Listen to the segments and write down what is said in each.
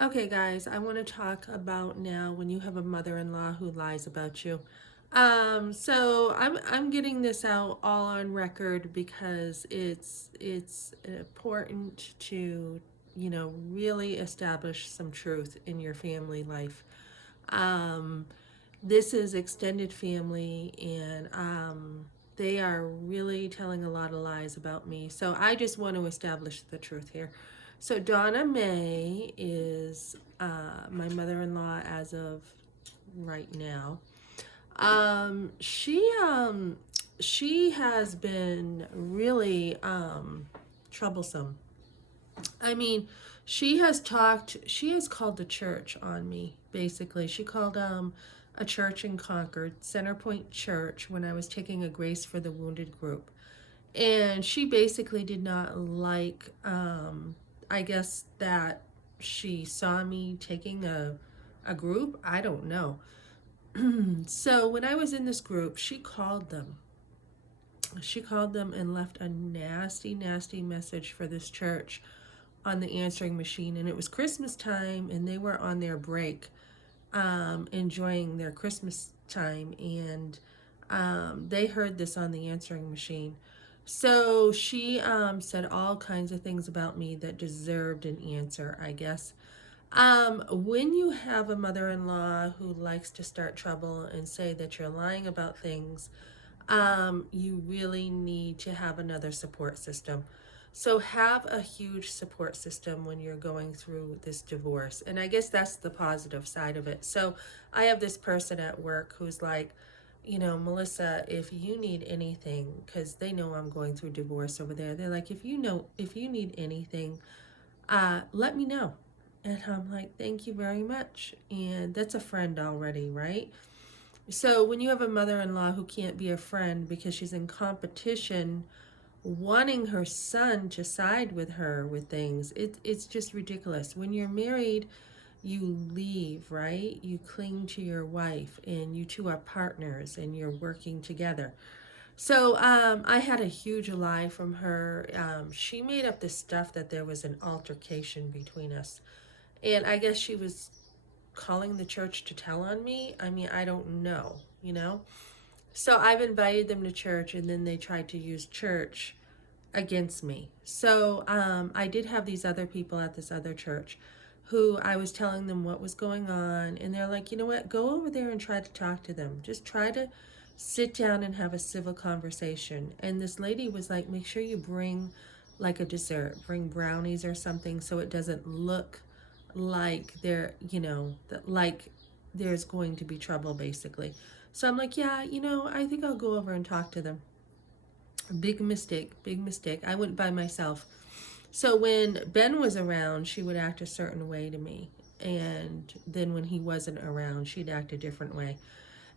Okay, guys, I want to talk about now when you have a mother-in-law who lies about you. So I'm getting this out all on record because it's important to, really establish some truth in your family life. Um, this is extended family, and they are really telling a lot of lies about me. So I just want to establish the truth here. So Donna May is my mother-in-law as of right now. Um, she um, she has been really troublesome. I mean, she has called the church on me, basically. She called a church in Concord, Centerpoint Church, when I was taking a Grace for the Wounded group. And she basically did not like, I guess, that she saw me taking a group. I don't know. So when I was in this group, she called them. She called them and left a nasty, nasty message for this church on the answering machine. And it was Christmas time, and they were on their break, enjoying their Christmas time. And they heard this on the answering machine. So she said all kinds of things about me that deserved an answer, I guess. When you have a mother-in-law who likes to start trouble and say that you're lying about things, you really need to have another support system. So have a huge support system when you're going through this divorce. And I guess that's the positive side of it. So I have this person at work who's like, Melissa, if you need anything, because they know I'm going through divorce over there, they're like, if you need anything, let me know. And I'm like, thank you very much. And that's a friend already, right? So when you have a mother-in-law who can't be a friend because she's in competition, wanting her son to side with her with things, it's just ridiculous. When you're married, you leave, right? You cling to your wife, and you two are partners, and you're working together. So I had a huge lie from her. She made up this stuff that there was an altercation between us. And I guess she was calling the church to tell on me. I mean, I don't know. So I've invited them to church, and then they tried to use church against me. So I did have these other people at this other church who I was telling them what was going on, and they're like, you know what, go over there and try to talk to them. Just try to sit down and have a civil conversation. And this lady was like, make sure you bring like a dessert, bring brownies or something so it doesn't look like like there's going to be trouble, basically. So I'm like, yeah, I think I'll go over and talk to them. Big mistake, big mistake. I went by myself. So when Ben was around, she would act a certain way to me. And then when he wasn't around, she'd act a different way.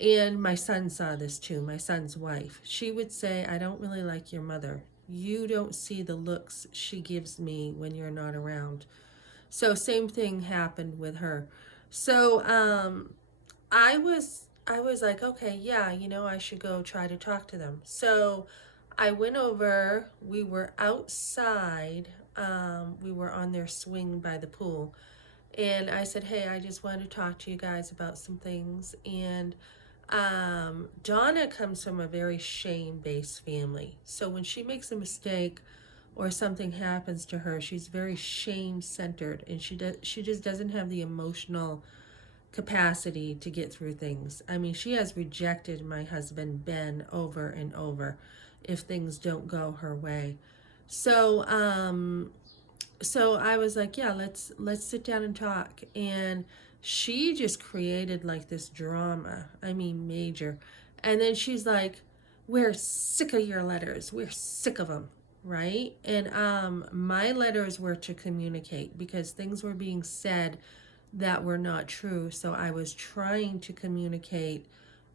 And my son saw this too, my son's wife. She would say, I don't really like your mother. You don't see the looks she gives me when you're not around. So same thing happened with her. So I was like, okay, yeah, I should go try to talk to them. So I went over, we were outside, we were on their swing by the pool. And I said, hey, I just wanted to talk to you guys about some things. And Donna comes from a very shame-based family. So when she makes a mistake or something happens to her, she's very shame-centered, and she just doesn't have the emotional capacity to get through things. I mean, she has rejected my husband Ben over and over if things don't go her way. So so I was like, yeah, let's sit down and talk. And she just created like this drama. I mean, major. And then she's like, we're sick of your letters. We're sick of them, right? And my letters were to communicate because things were being said that were not true. So I was trying to communicate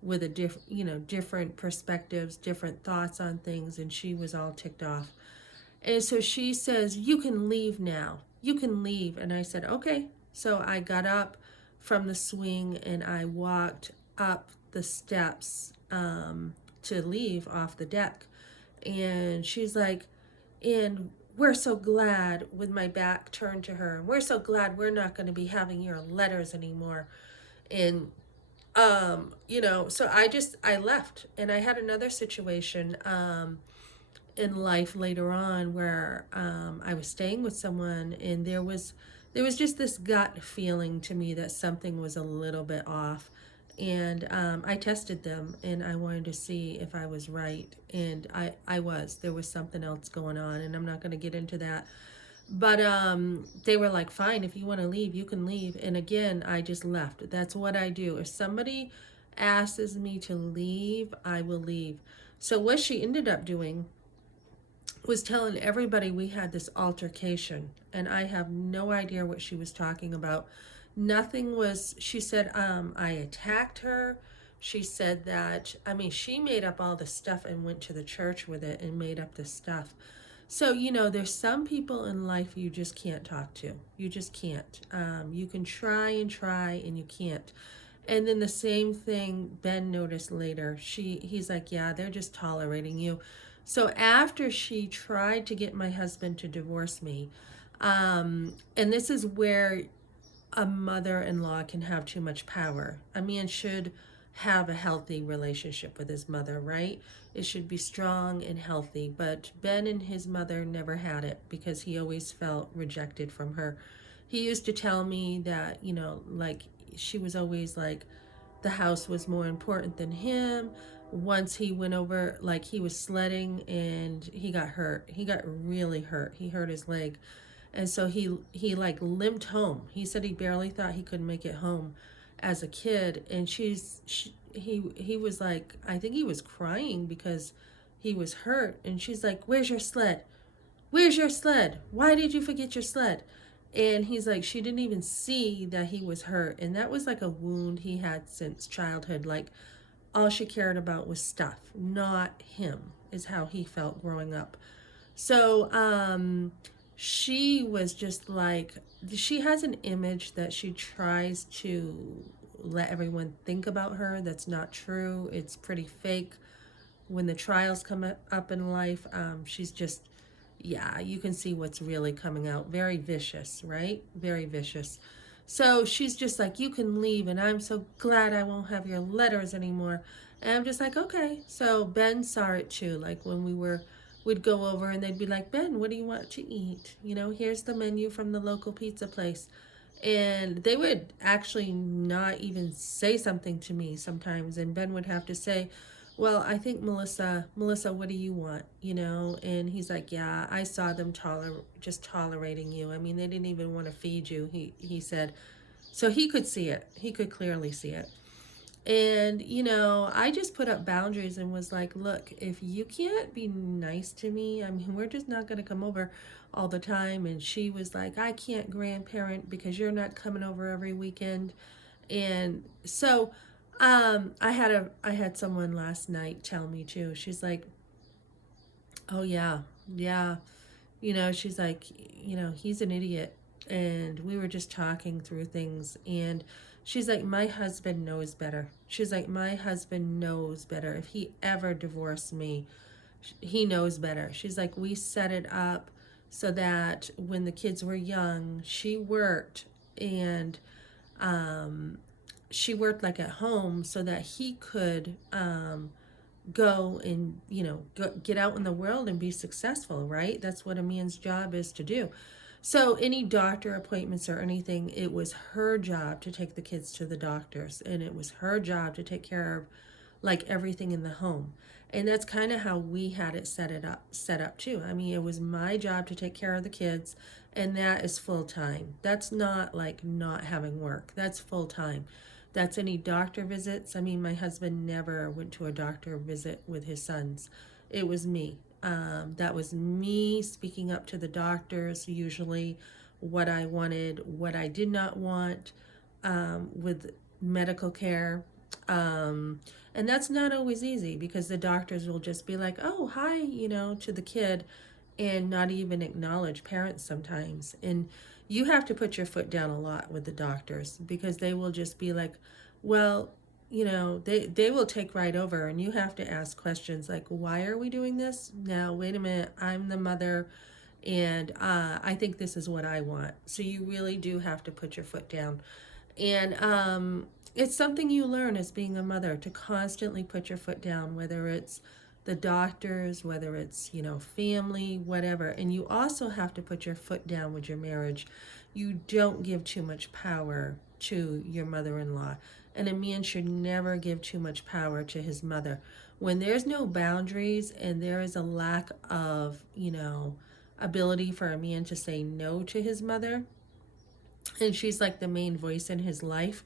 with a different perspectives, different thoughts on things, and she was all ticked off. And so she says, you can leave now. You can leave. And I said, okay. So I got up from the swing and I walked up the steps to leave off the deck. And she's like, and we're so glad, with my back turned to her, and we're so glad we're not going to be having your letters anymore. And so I left, and I had another situation in life later on where I was staying with someone, and there was just this gut feeling to me that something was a little bit off. And I tested them, and I wanted to see if I was right, and I was. There was something else going on, and I'm not going to get into that. But they were like, fine, if you want to leave, you can leave. And again, I just left. That's what I do. If somebody asks me to leave, I will leave. So what she ended up doing was telling everybody we had this altercation, and I have no idea what she was talking about. Nothing was, she said, I attacked her. She said that, I mean, she made up all the stuff and went to the church with it and made up this stuff. So, there's some people in life you just can't talk to. You just can't. You can try and you can't. And then the same thing Ben noticed later. He's like, yeah, they're just tolerating you. So after she tried to get my husband to divorce me, and this is where a mother-in-law can have too much power. A man should have a healthy relationship with his mother, right? It should be strong and healthy. But Ben and his mother never had it because he always felt rejected from her. He used to tell me that, like she was always like, the house was more important than him. Once he went over, like he was sledding and he got hurt. He got really hurt. He hurt his leg. And so he like limped home. He said he barely thought he could make it home as a kid. And he was like, I think he was crying because he was hurt. And she's like, where's your sled? Where's your sled? Why did you forget your sled? And he's like, she didn't even see that he was hurt. And that was like a wound he had since childhood. Like, all she cared about was stuff, not him, is how he felt growing up. So she was just like, she has an image that she tries to let everyone think about her that's not true. It's pretty fake. When the trials come up in life, she's just, yeah, you can see what's really coming out. Very vicious, right? Very vicious. So she's just like, you can leave, and I'm so glad I won't have your letters anymore. And I'm just like, okay. So Ben saw it too. Like when we'd go over and they'd be like, Ben, what do you want to eat? Here's the menu from the local pizza place. And they would actually not even say something to me sometimes. And Ben would have to say, well, I think Melissa, what do you want? And he's like, yeah, I saw them just tolerating you. I mean, they didn't even want to feed you. He said, so he could see it. He could clearly see it. And, I just put up boundaries and was like, look, if you can't be nice to me, I mean, we're just not going to come over all the time. And she was like, I can't grandparent because you're not coming over every weekend. And so I had someone last night tell me too. She's like, oh yeah, yeah. She's like, he's an idiot. And we were just talking through things, and she's like, my husband knows better. She's like, my husband knows better. If he ever divorced me, he knows better. She's like, we set it up so that when the kids were young, she worked, and she worked like at home so that he could go and get out in the world and be successful, right? That's what a man's job is to do. So any doctor appointments or anything, it was her job to take the kids to the doctors, and it was her job to take care of like everything in the home. And that's kind of how we had it set up too. I mean, it was my job to take care of the kids, and that is full time. That's not like not having work. That's full time. That's any doctor visits. I mean, my husband never went to a doctor visit with his sons. It was me. That was me speaking up to the doctors, usually what I wanted, what I did not want with medical care. And that's not always easy because the doctors will just be like, oh, hi, to the kid, and not even acknowledge parents sometimes. And you have to put your foot down a lot with the doctors because they will just be like, well, they will take right over, and you have to ask questions like, why are we doing this? Now, wait a minute, I'm the mother, And I think this is what I want. So you really do have to put your foot down. And it's something you learn as being a mother, to constantly put your foot down, whether it's the doctors, whether it's, family, whatever. And you also have to put your foot down with your marriage. You don't give too much power to your mother-in-law. And a man should never give too much power to his mother. When there's no boundaries and there is a lack of, ability for a man to say no to his mother, and she's like the main voice in his life,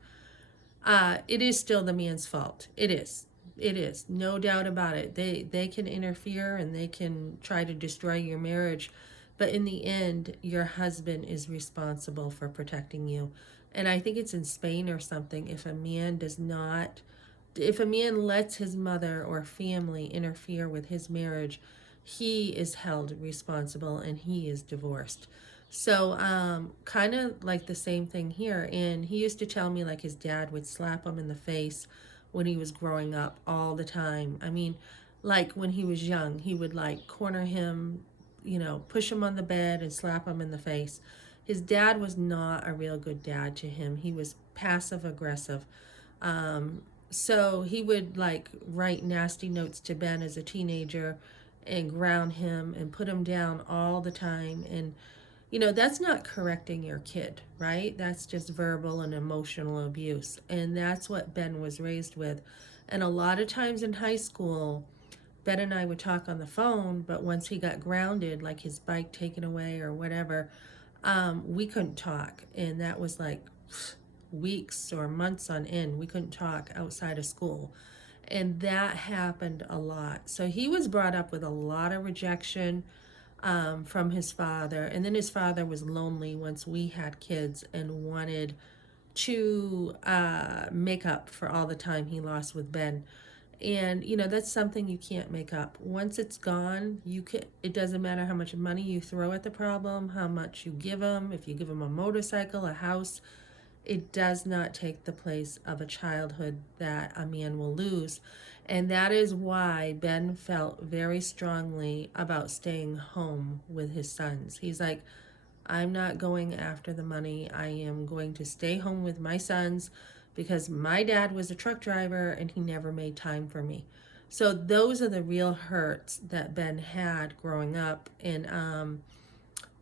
it is still the man's fault. It is. It is. No doubt about it. They can interfere and they can try to destroy your marriage, but in the end, your husband is responsible for protecting you. And I think it's in Spain or something, if a man lets his mother or family interfere with his marriage, he is held responsible and he is divorced. So, kind of like the same thing here. And he used to tell me like his dad would slap him in the face when he was growing up all the time. I mean, like when he was young, he would like corner him, push him on the bed and slap him in the face. His dad was not a real good dad to him. He was passive aggressive. So he would like write nasty notes to Ben as a teenager and ground him and put him down all the time. And, that's not correcting your kid, right? That's just verbal and emotional abuse. And that's what Ben was raised with. And a lot of times in high school, Ben and I would talk on the phone, but once he got grounded, like his bike taken away or whatever, we couldn't talk. And that was like weeks or months on end. We couldn't talk outside of school. And that happened a lot. So he was brought up with a lot of rejection from his father. And then his father was lonely once we had kids and wanted to make up for all the time he lost with Ben. And that's something you can't make up. Once it's gone, it doesn't matter how much money you throw at the problem, how much you give them, if you give them a motorcycle, a house, it does not take the place of a childhood that a man will lose. And that is why Ben felt very strongly about staying home with his sons. He's like, I'm not going after the money. I am going to stay home with my sons because my dad was a truck driver and he never made time for me. So those are the real hurts that Ben had growing up. And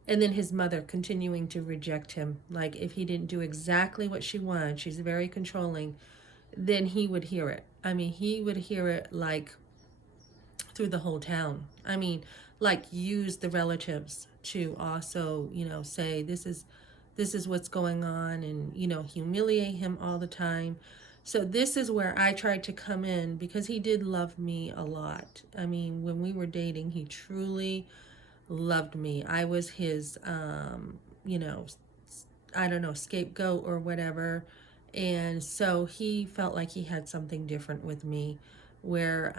then his mother continuing to reject him. Like if he didn't do exactly what she wanted, she's very controlling, then he would hear it. I mean, he would hear it like through the whole town. I mean, like use the relatives to also, say this is what's going on, and humiliate him all the time. So this is where I tried to come in, because he did love me a lot. I mean, when we were dating, he truly loved me. I was his I don't know, scapegoat or whatever. And so he felt like he had something different with me, where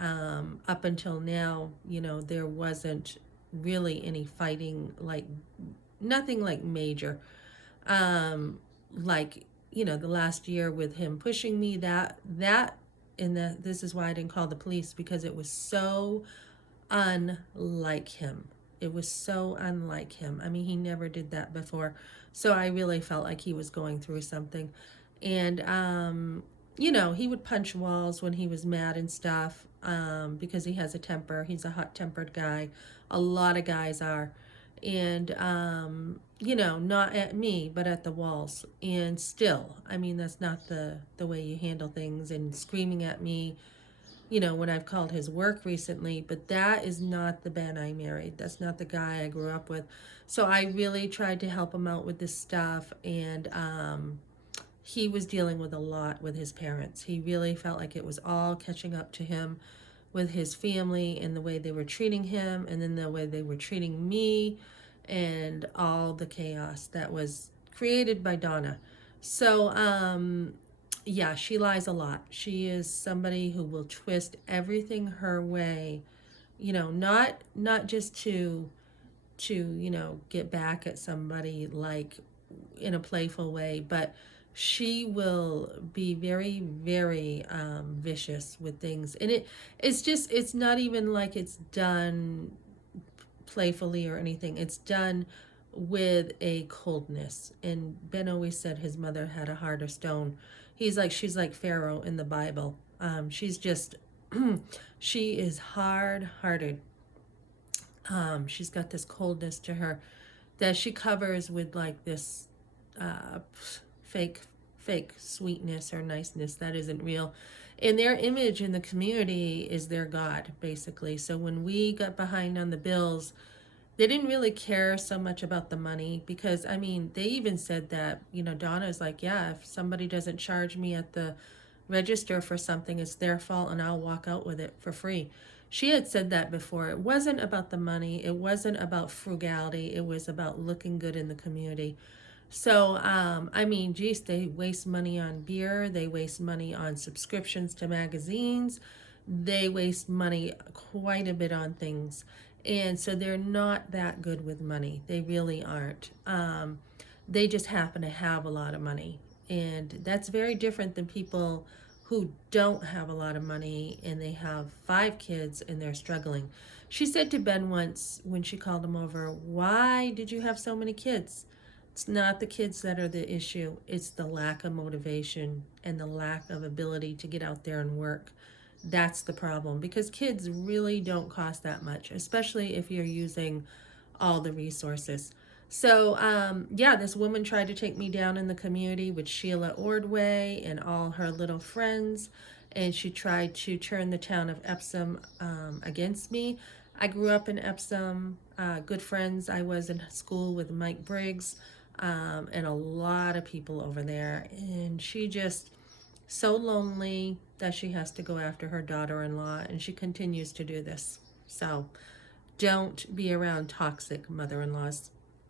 up until now, there wasn't really any fighting, like nothing like major. Like, the last year with him pushing me, this is why I didn't call the police, because it was so unlike him. It was so unlike him. I mean, he never did that before. So I really felt like he was going through something. And, he would punch walls when he was mad and stuff, because he has a temper. He's a hot-tempered guy. A lot of guys are. And, not at me, but at the walls. And still, I mean, that's not the way you handle things, and screaming at me, when I've called his work recently. But that is not the Ben I married. That's not the guy I grew up with. So I really tried to help him out with this stuff. And he was dealing with a lot with his parents. He really felt like it was all catching up to him with his family and the way they were treating him, and then the way they were treating me, and all the chaos that was created by Donna. So, yeah, she lies a lot. She is somebody who will twist everything her way, not just to get back at somebody like in a playful way, but she will be very, very vicious with things. And it's not even like it's done playfully or anything. It's done with a coldness. And Ben always said his mother had a heart of stone. She's like Pharaoh in the Bible. She's just, she is hard hearted. She's got this coldness to her that she covers with like this uh, fake sweetness or niceness that isn't real. And their image in the community is their God, basically. So when we got behind on the bills, they didn't really care so much about the money because, I mean, they even said that, Donna's like, yeah, if somebody doesn't charge me at the register for something, it's their fault and I'll walk out with it for free. She had said that before. It wasn't about the money. It wasn't about frugality. It was about looking good in the community. So, I mean, geez, they waste money on beer. They waste money on subscriptions to magazines. They waste money quite a bit on things. And so they're not that good with money. They really aren't. They just happen to have a lot of money. And that's very different than people who don't have a lot of money and they have 5 kids and they're struggling. She said to Ben once when she called him over, "Why did you have so many kids?" It's not the kids that are the issue. It's the lack of motivation and the lack of ability to get out there and work. That's the problem because kids really don't cost that much, especially if you're using all the resources. So, yeah, this woman tried to take me down in the community with Sheila Ordway and all her little friends, and she tried to turn the town of Epsom against me. I grew up in Epsom, good friends. I was in school with Mike Briggs, and a lot of people over there, and she just so lonely that she has to go after her daughter-in-law, and she continues to do this. So don't be around toxic mother-in-laws.